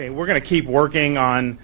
Okay, we're going to keep working on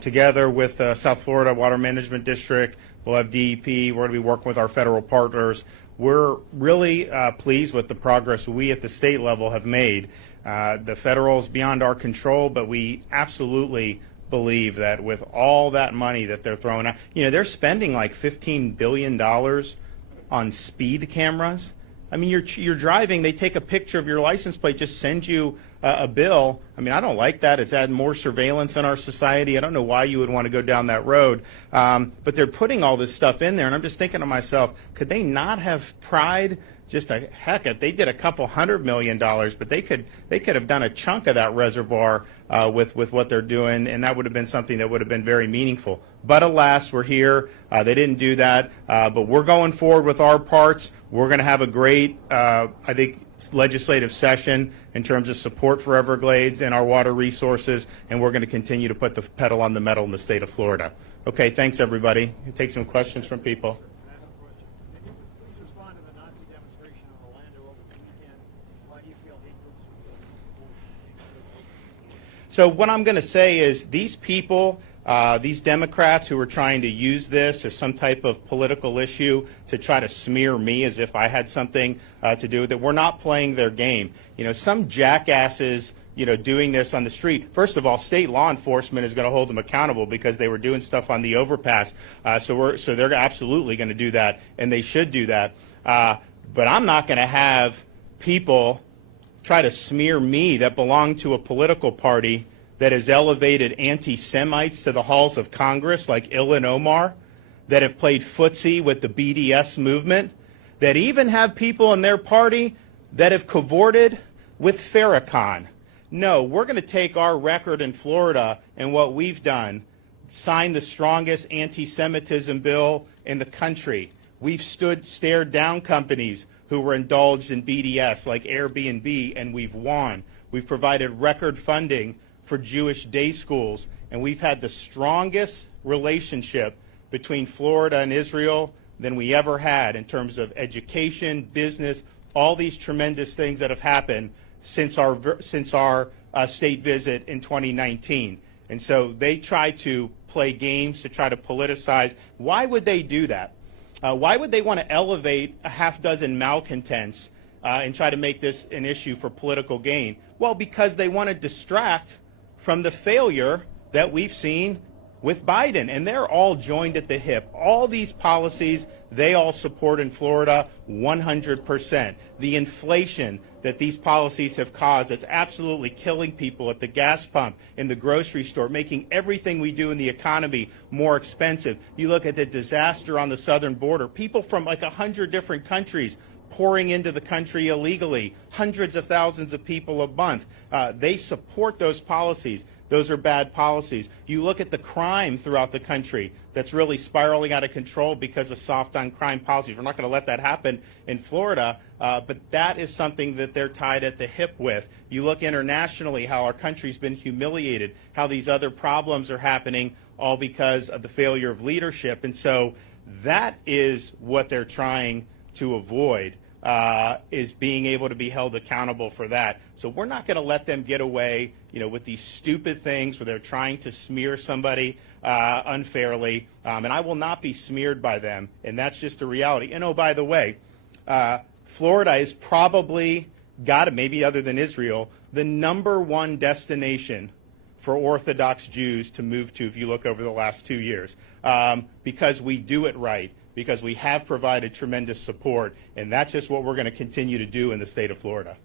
together with South Florida Water Management District. We'll have DEP. We're going to be working with our federal partners. We're really pleased with the progress we at the state level have made. The federal is beyond our control, but we absolutely believe that with all that money that they're throwing out, they're spending like $15 billion on speed cameras. I mean, you're driving, they take a picture of your license plate, just send you a bill. I mean, I don't like that. It's adding more surveillance in our society. I don't know why you would want to go down that road. But they're putting all this stuff in there, and I'm just thinking to myself, could they not have pried just a heck if they did a couple $100 million, but they could have done a chunk of that reservoir with what they're doing, and that would have been something that would have been very meaningful. But alas, we're here. They didn't do that, but we're going forward with our parts. We're going to have a great, I think, legislative session in terms of support for Everglades and our water resources, and we're going to continue to put the pedal on the metal in the state of Florida. Okay, thanks everybody. We'll take some questions from people. So what I'm going to say is these people, these Democrats who are trying to use this as some type of political issue to try to smear me as if I had something to do with it, we're not playing their game. Some jackasses, doing this on the street. First of all, state law enforcement is going to hold them accountable because they were doing stuff on the overpass. So they're absolutely going to do that, and they should do that. But I'm not going to have people try to smear me that belong to a political party that has elevated anti-Semites to the halls of Congress like Ilhan Omar, that have played footsie with the BDS movement, that even have people in their party that have cavorted with Farrakhan. No, we're going to take our record in Florida and what we've done, sign the strongest anti-Semitism bill in the country. We've stared down companies who were indulged in BDS like Airbnb, and we've won. We've provided record funding for Jewish day schools, and we've had the strongest relationship between Florida and Israel than we ever had in terms of education, business, all these tremendous things that have happened since our state visit in 2019. And so they try to play games to try to politicize. Why would they do that? Why would they want to elevate a half dozen malcontents and try to make this an issue for political gain? Well, because they want to distract from the failure that we've seen with Biden, and they're all joined at the hip. All these policies, they all support in Florida 100%. The inflation that these policies have caused, that's absolutely killing people at the gas pump, in the grocery store, making everything we do in the economy more expensive. You look at the disaster on the southern border, people from like 100 different countries pouring into the country illegally, hundreds of thousands of people a month. They support those policies. Those are bad policies. You look at the crime throughout the country that's really spiraling out of control because of soft on crime policies. We're not going to let that happen in Florida, but that is something that they're tied at the hip with. You look internationally how our country's been humiliated, how these other problems are happening, all because of the failure of leadership. And so that is what they're trying to avoid. Is being able to be held accountable for that. So we're not going to let them get away, with these stupid things where they're trying to smear somebody unfairly, and I will not be smeared by them, and that's just the reality. And oh, by the way, Florida is probably maybe other than Israel, the #1 destination for Orthodox Jews to move to if you look over the last 2 years, because we do it right, because we have provided tremendous support, and that's just what we're going to continue to do in the state of Florida.